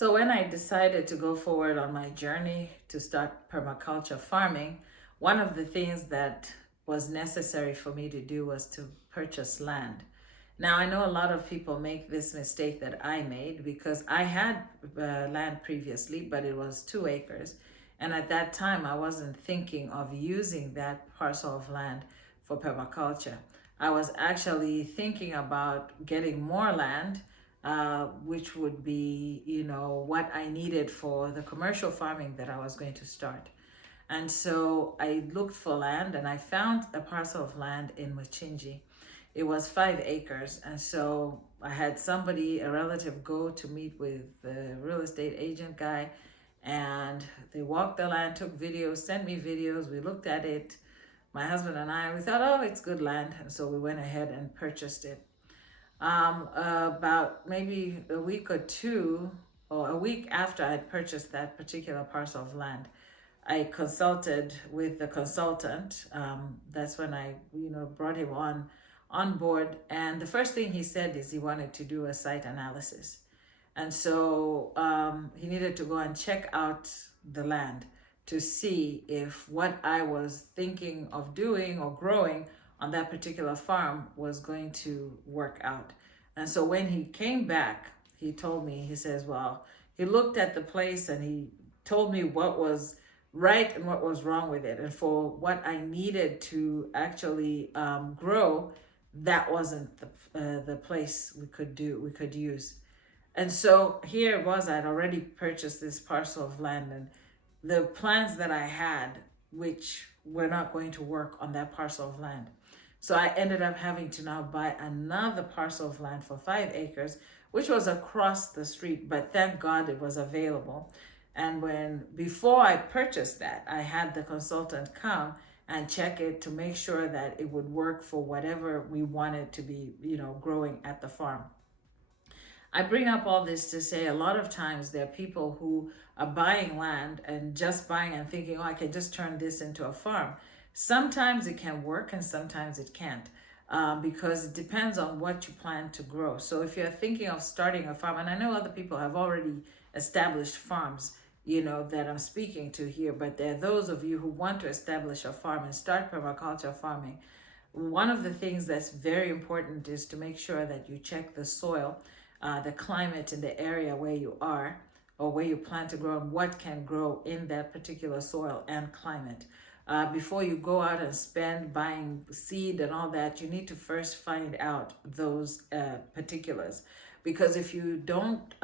So when I decided to go forward on my journey to start permaculture farming, one of the things that was necessary for me to do was to purchase land. Now, I know a lot of people make this mistake that I made because I had land previously, but it was 2 acres. And at that time, I wasn't thinking of using that parcel of land for permaculture. I was actually thinking about getting more land, which would be, what I needed for the commercial farming that I was going to start. And so I looked for land and I found a parcel of land in Machinji. It was 5 acres. And so I had somebody, a relative, go to meet with the real estate agent guy. And they walked the land, took videos, sent me videos. We looked at it. My husband and I, we thought, oh, it's good land. And so we went ahead and purchased it. About maybe a week or two, or a week after I'd purchased that particular parcel of land, I consulted with the consultant. That's when I, brought him on board. And the first thing he said is he wanted to do a site analysis. And so he needed to go and check out the land to see if what I was thinking of doing or growing on that particular farm was going to work out. And so when he came back, he told me, he says, well, he looked at the place and he told me what was right and what was wrong with it. And for what I needed to actually grow, that wasn't the place we could use. And so here it was, I'd already purchased this parcel of land, and the plans that I had, which were not going to work on that parcel of land. So I ended up having to now buy another parcel of land for 5 acres, which was across the street, but thank God it was available. And before I purchased that, I had the consultant come and check it to make sure that it would work for whatever we wanted to be, growing at the farm. I bring up all this to say a lot of times there are people who are buying land and just buying and thinking, oh, I can just turn this into a farm. Sometimes it can work and sometimes it can't, because it depends on what you plan to grow. So if you're thinking of starting a farm, and I know other people have already established farms, that I'm speaking to here, but there are those of you who want to establish a farm and start permaculture farming. One of the things that's very important is to make sure that you check the soil, the climate in the area where you are or where you plan to grow, and what can grow in that particular soil and climate. Before you go out and spend buying seed and all that, you need to first find out those particulars. Because if you don't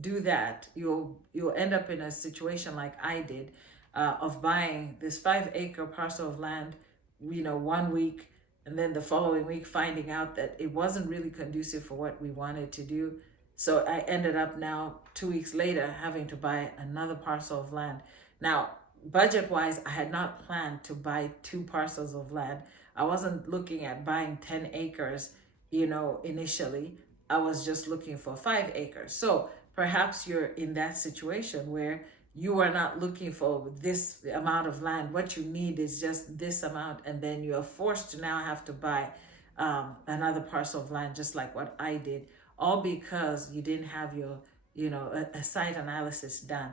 do that, you'll end up in a situation like I did, of buying this 5 acre parcel of land, 1 week, and then the following week finding out that it wasn't really conducive for what we wanted to do. So I ended up now 2 weeks later having to buy another parcel of land. Now, budget wise, I had not planned to buy 2 parcels of land. I wasn't looking at buying 10 acres, initially. I was just looking for 5 acres. So perhaps you're in that situation where you are not looking for this amount of land. What you need is just this amount, and then you are forced to now have to buy another parcel of land, just like what I did, all because you didn't have your, a site analysis done.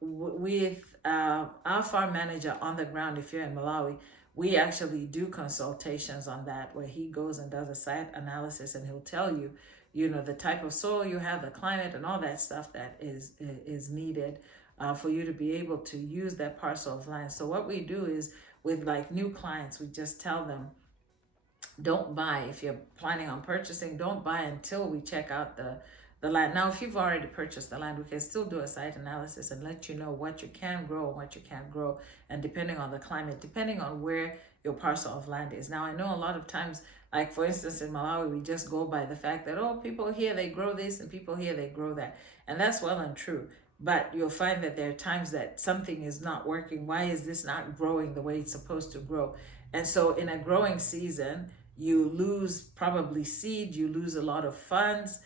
With our farm manager on the ground, if you're in Malawi, we actually do consultations on that, where he goes and does a site analysis, and he'll tell you, the type of soil you have, the climate, and all that stuff that is needed for you to be able to use that parcel of land. So what we do is, with like new clients, we just tell them, don't buy. If you're planning on purchasing, don't buy until we check out the land. Now, if you've already purchased the land, we can still do a site analysis and let you know what you can grow and what you can't grow, and depending on the climate, depending on where your parcel of land is. Now, I know a lot of times, like for instance in Malawi, we just go by the fact that, oh, people here, they grow this, and people here, they grow that. And that's well and true. But you'll find that there are times that something is not working. Why is this not growing the way it's supposed to grow? And so in a growing season, you lose probably seed, you lose a lot of funds,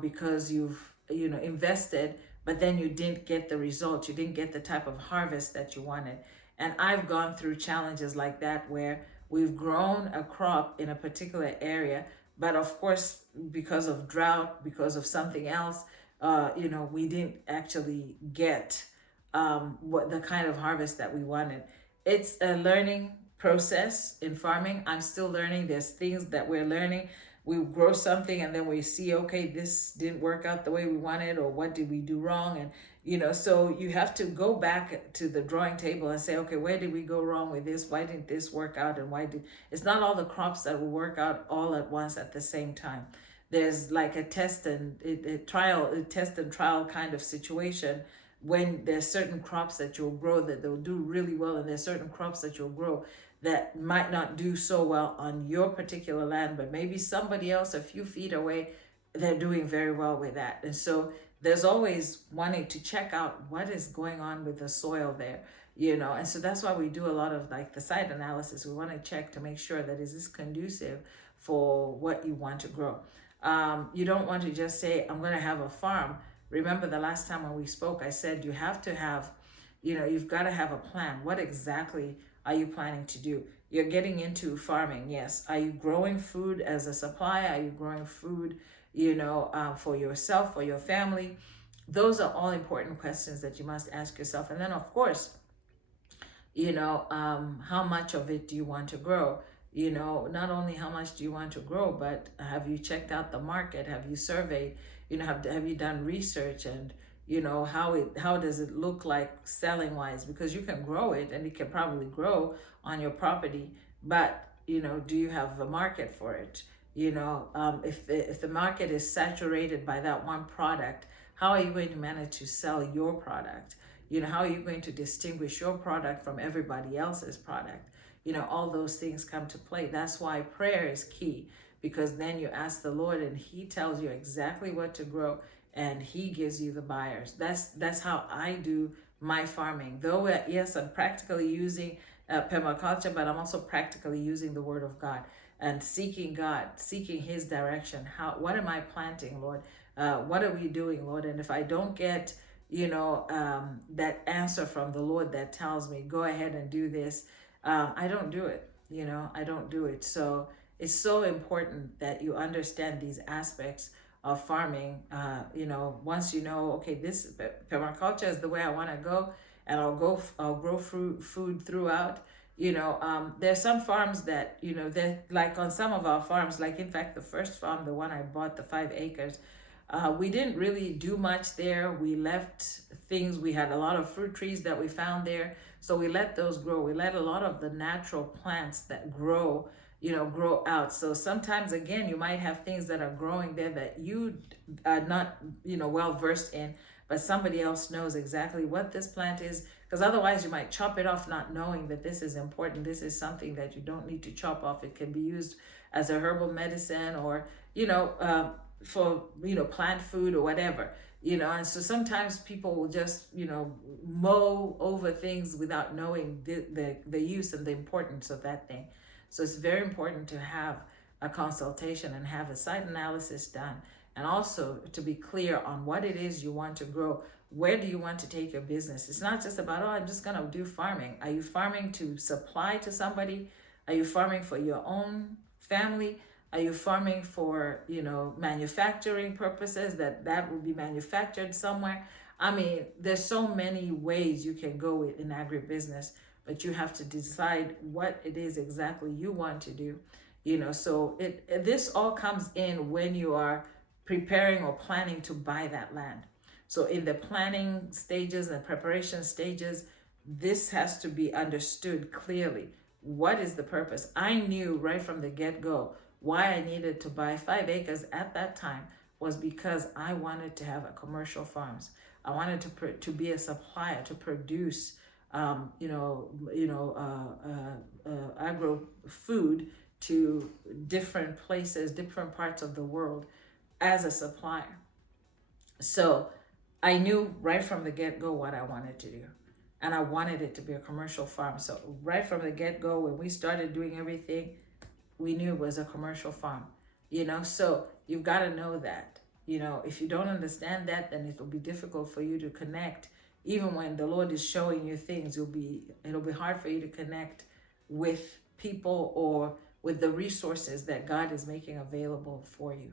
because you've, invested, but then you didn't get the result. You didn't get the type of harvest that you wanted. And I've gone through challenges like that where we've grown a crop in a particular area, but of course, because of drought, because of something else, we didn't actually get what the kind of harvest that we wanted. It's a learning process in farming. I'm still learning. There's things that we're learning. We grow something and then we see, okay, this didn't work out the way we wanted, or what did we do wrong? And so you have to go back to the drawing table and say, okay, where did we go wrong with this? Why didn't this work out? And why did it's not all the crops that will work out all at once at the same time. There's like a test and a test and trial kind of situation, when there's certain crops that you'll grow that they'll do really well, and there's certain crops that you'll grow that might not do so well on your particular land, but maybe somebody else a few feet away, they're doing very well with that. And so there's always wanting to check out what is going on with the soil there, and so that's why we do a lot of like the site analysis. We want to check to make sure that is this conducive for what you want to grow. You don't want to just say, I'm going to have a farm. Remember the last time when we spoke, I said you have to have, you've got to have a plan. What exactly are you planning to do? You're getting into farming, yes. Are you growing food as a supply? Are you growing food, for yourself, for your family? Those are all important questions that you must ask yourself. And then, of course, how much of it do you want to grow? Not only how much do you want to grow, but have you checked out the market? Have you surveyed? Have you done research? And how does it look like selling wise? Because you can grow it and it can probably grow on your property, but do you have a market for it? If the market is saturated by that one product, how are you going to manage to sell your product? How are you going to distinguish your product from everybody else's product? All those things come to play. That's why prayer is key, because then you ask the Lord and he tells you exactly what to grow, and he gives you the buyers. That's how I do my farming. Though, yes, I'm practically using permaculture, but I'm also practically using the word of God and seeking God, seeking his direction. What am I planting, Lord? What are we doing, Lord? And if I don't get, that answer from the Lord that tells me, go ahead and do this, I don't do it. I don't do it. So it's so important that you understand these aspects of farming. Once okay, this permaculture is the way I want to go, and I'll grow food throughout. There's some farms that, they're like on some of our farms, like in fact, the first farm, the one I bought, the 5 acres, we didn't really do much there. We left things. We had a lot of fruit trees that we found there. So we let those grow. We let a lot of the natural plants that grow out. So sometimes, again, you might have things that are growing there that you are not, well versed in, but somebody else knows exactly what this plant is, because otherwise you might chop it off not knowing that this is important. This is something that you don't need to chop off. It can be used as a herbal medicine, or, for, plant food or whatever, and so sometimes people will just, mow over things without knowing the use and the importance of that thing. So it's very important to have a consultation and have a site analysis done, and also to be clear on what it is you want to grow. Where do you want to take your business? It's not just about, I'm just going to do farming. Are you farming to supply to somebody? Are you farming for your own family? Are you farming for, manufacturing purposes, that will be manufactured somewhere? I mean, there's so many ways you can go in agribusiness, but you have to decide what it is exactly you want to do. So this all comes in when you are preparing or planning to buy that land. So in the planning stages and preparation stages, this has to be understood clearly. What is the purpose? I knew right from the get-go why I needed to buy 5 acres at that time was because I wanted to have a commercial farms. I wanted to be a supplier, to produce, agro food to different places, different parts of the world as a supplier. So I knew right from the get-go what I wanted to do. And I wanted it to be a commercial farm. So right from the get-go, when we started doing everything, we knew it was a commercial farm, so you've got to know that, if you don't understand that, then it'll be difficult for you to connect. Even when the Lord is showing you things, it'll be hard for you to connect with people or with the resources that God is making available for you.